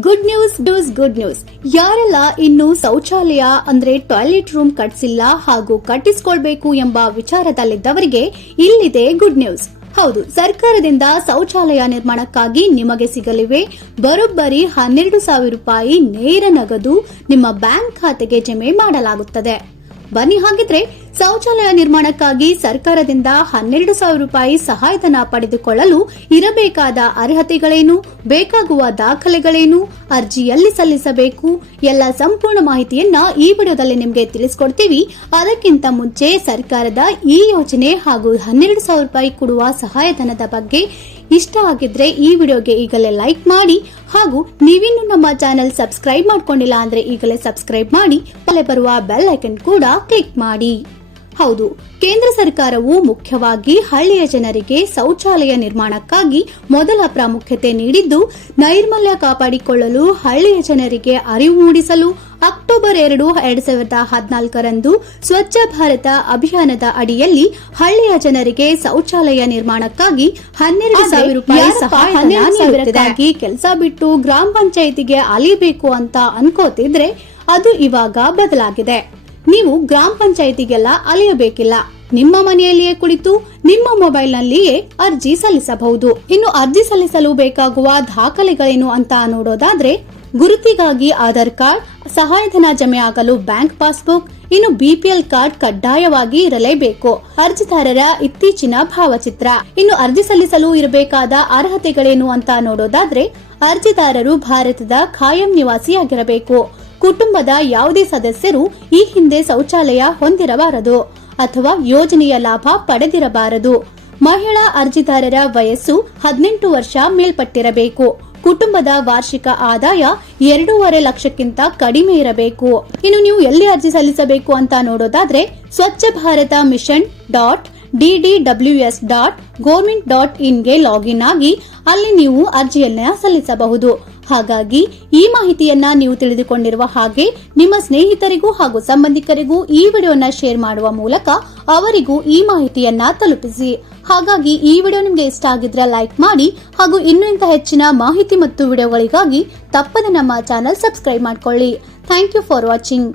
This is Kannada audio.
ಗುಡ್ ನ್ಯೂಸ್ ಡೂಸ್ ಗುಡ್ ನ್ಯೂಸ್ ಯಾರೆಲ್ಲ ಇನ್ನು ಶೌಚಾಲಯ ಅಂದ್ರೆ ಟಾಯ್ಲೆಟ್ ರೂಮ್ ಕಟ್ಸಿಲ್ಲ ಹಾಗೂ ಕಟ್ಟಿಸಿಕೊಳ್ಬೇಕು ಎಂಬ ವಿಚಾರದಲ್ಲಿದ್ದವರಿಗೆ ಇಲ್ಲಿದೆ ಗುಡ್ ನ್ಯೂಸ್ ಹೌದು, ಸರ್ಕಾರದಿಂದ ಶೌಚಾಲಯ ನಿರ್ಮಾಣಕ್ಕಾಗಿ ನಿಮಗೆ ಸಿಗಲಿವೆ. ಬರೋಬ್ಬರಿ ಹನ್ನೆರಡು ಸಾವಿರ ರೂಪಾಯಿ ನೇರ ನಗದು ನಿಮ್ಮ ಬ್ಯಾಂಕ್ ಖಾತೆಗೆ ಜಮೆ ಮಾಡಲಾಗುತ್ತದೆ. ಬನ್ನಿ ಹಾಗಿದ್ರೆ ಶೌಚಾಲಯ ನಿರ್ಮಾಣಕ್ಕಾಗಿ ಸರ್ಕಾರದಿಂದ ಹನ್ನೆರಡು ಸಾವಿರ ರೂಪಾಯಿ ಸಹಾಯಧನ ಪಡೆದುಕೊಳ್ಳಲು ಇರಬೇಕಾದ ಅರ್ಹತೆಗಳೇನು, ಬೇಕಾಗುವ ದಾಖಲೆಗಳೇನು, ಅರ್ಜಿ ಎಲ್ಲಿ ಸಲ್ಲಿಸಬೇಕು, ಎಲ್ಲ ಸಂಪೂರ್ಣ ಮಾಹಿತಿಯನ್ನ ಈ ವಿಡಿಯೋದಲ್ಲಿ ನಿಮಗೆ ತಿಳಿಸ್ಕೊಡ್ತೀವಿ. ಅದಕ್ಕಿಂತ ಮುಂಚೆ ಸರ್ಕಾರದ ಈ ಯೋಜನೆ ಹಾಗೂ ಹನ್ನೆರಡು ಸಾವಿರ ರೂಪಾಯಿ ಕೊಡುವ ಸಹಾಯಧನದ ಬಗ್ಗೆ ಇಷ್ಟ ಆಗಿದ್ರೆ ಈ ವಿಡಿಯೋಗೆ ಈಗಲೇ ಲೈಕ್ ಮಾಡಿ ಹಾಗೂ ನೀವಿನ್ನು ನಮ್ಮ ಚಾನೆಲ್ ಸಬ್ಸ್ಕ್ರೈಬ್ ಮಾಡ್ಕೊಂಡಿಲ್ಲ ಅಂದ್ರೆ ಈಗಲೇ ಸಬ್ಸ್ಕ್ರೈಬ್ ಮಾಡಿ ಪಲೆ ಬರುವ ಬೆಲ್ ಐಕನ್ ಕೂಡ ಕ್ಲಿಕ್ ಮಾಡಿ. ಹೌದು ಕೇಂದ್ರ ಸರ್ಕಾರವು ಮುಖ್ಯವಾಗಿ ಹಳ್ಳಿಯ ಜನರಿಗೆ ಶೌಚಾಲಯ ನಿರ್ಮಾಣಕ್ಕಾಗಿ ಮೊದಲ ಪ್ರಾಮುಖ್ಯತೆ ನೀಡಿದ್ದು ನೈರ್ಮಲ್ಯ ಕಾಪಾಡಿಕೊಳ್ಳಲು ಹಳ್ಳಿಯ ಜನರಿಗೆ ಅರಿವು ಮೂಡಿಸಲು ಅಕ್ಟೋಬರ್ ಎರಡು ಎರಡ್ ಸಾವಿರದ ಹದಿನಾಲ್ಕರಂದು ಸ್ವಚ್ಛ ಭಾರತ ಅಭಿಯಾನದ ಅಡಿಯಲ್ಲಿ ಹಳ್ಳಿಯ ಜನರಿಗೆ ಶೌಚಾಲಯ ನಿರ್ಮಾಣಕ್ಕಾಗಿ ಹನ್ನೆರಡು ಸಾವಿರ ರೂಪಾಯಿ ಕೆಲಸ ಬಿಟ್ಟು ಗ್ರಾಮ ಪಂಚಾಯಿತಿಗೆ ಅಲಿಬೇಕು ಅಂತ ಅನ್ಕೋತಿದ್ರೆ ಅದು ಇವಾಗ ಬದಲಾಗಿದೆ. ನೀವು ಗ್ರಾಮ ಪಂಚಾಯಿತಿಗೆಲ್ಲ ಅಲೆಯಬೇಕಿಲ್ಲ. ನಿಮ್ಮ ಮನೆಯಲ್ಲಿಯೇ ಕುಳಿತು ನಿಮ್ಮ ಮೊಬೈಲ್ನಲ್ಲಿಯೇ ಅರ್ಜಿ ಸಲ್ಲಿಸಬಹುದು. ಇನ್ನು ಅರ್ಜಿ ಸಲ್ಲಿಸಲು ಬೇಕಾಗುವ ದಾಖಲೆಗಳೇನು ಅಂತ ನೋಡೋದಾದ್ರೆ, ಗುರುತಿಗಾಗಿ ಆಧಾರ್ ಕಾರ್ಡ್, ಸಹಾಯಧನ ಜಮೆ ಆಗಲು ಬ್ಯಾಂಕ್ ಪಾಸ್ಬುಕ್, ಇನ್ನು ಬಿಪಿಎಲ್ ಕಾರ್ಡ್ ಕಡ್ಡಾಯವಾಗಿ ಇರಲೇಬೇಕು. ಅರ್ಜಿದಾರರ ಇತ್ತೀಚಿನ ಭಾವಚಿತ್ರ. ಇನ್ನು ಅರ್ಜಿ ಸಲ್ಲಿಸಲು ಇರಬೇಕಾದ ಅರ್ಹತೆಗಳೇನು ಅಂತ ನೋಡೋದಾದ್ರೆ, ಅರ್ಜಿದಾರರು ಭಾರತದ ಖಾಯಂ ನಿವಾಸಿಯಾಗಿರಬೇಕು. ಕುಟುಂಬದ ಯಾವುದೇ ಸದಸ್ಯರು ಈ ಹಿಂದೆ ಶೌಚಾಲಯ ಹೊಂದಿರಬಾರದು ಅಥವಾ ಯೋಜನೆಯ ಲಾಭ ಪಡೆದಿರಬಾರದು. ಮಹಿಳಾ ಅರ್ಜಿದಾರರ ವಯಸ್ಸು ಹದಿನೆಂಟು ವರ್ಷ ಮೇಲ್ಪಟ್ಟಿರಬೇಕು. ಕುಟುಂಬದ ವಾರ್ಷಿಕ ಆದಾಯ ಎರಡೂವರೆ ಲಕ್ಷಕ್ಕಿಂತ ಕಡಿಮೆ ಇರಬೇಕು. ಇನ್ನು ನೀವು ಎಲ್ಲಿ ಅರ್ಜಿ ಸಲ್ಲಿಸಬೇಕು ಅಂತ ನೋಡೋದಾದ್ರೆ Swachh Bharat Mission dot DDWS dot government dot ಇನ್ಗೆ login ಆಗಿ ಅಲ್ಲಿ ನೀವು ಅರ್ಜಿಯನ್ನ ಸಲ್ಲಿಸಬಹುದು. ಹಾಗಾಗಿ ಈ ಮಾಹಿತಿಯನ್ನ ನೀವು ತಿಳಿದುಕೊಂಡಿರುವ ಹಾಗೆ ನಿಮ್ಮ ಸ್ನೇಹಿತರಿಗೂ ಹಾಗೂ ಸಂಬಂಧಿಕರಿಗೂ ಈ ವಿಡಿಯೋನ ಶೇರ್ ಮಾಡುವ ಮೂಲಕ ಅವರಿಗೂ ಈ ಮಾಹಿತಿಯನ್ನ ತಲುಪಿಸಿ. ಹಾಗಾಗಿ ಈ ವಿಡಿಯೋ ನಿಮಗೆ ಇಷ್ಟ ಆಗಿದ್ರೆ ಲೈಕ್ ಮಾಡಿ ಹಾಗೂ ಇನ್ನೂ ಇಂಥ ಹೆಚ್ಚಿನ ಮಾಹಿತಿ ಮತ್ತು ವಿಡಿಯೋಗಳಿಗಾಗಿ ತಪ್ಪದೆ ನಮ್ಮ ಚಾನೆಲ್ ಸಬ್ಸ್ಕ್ರೈಬ್ ಮಾಡಿಕೊಳ್ಳಿ. Thank you for watching.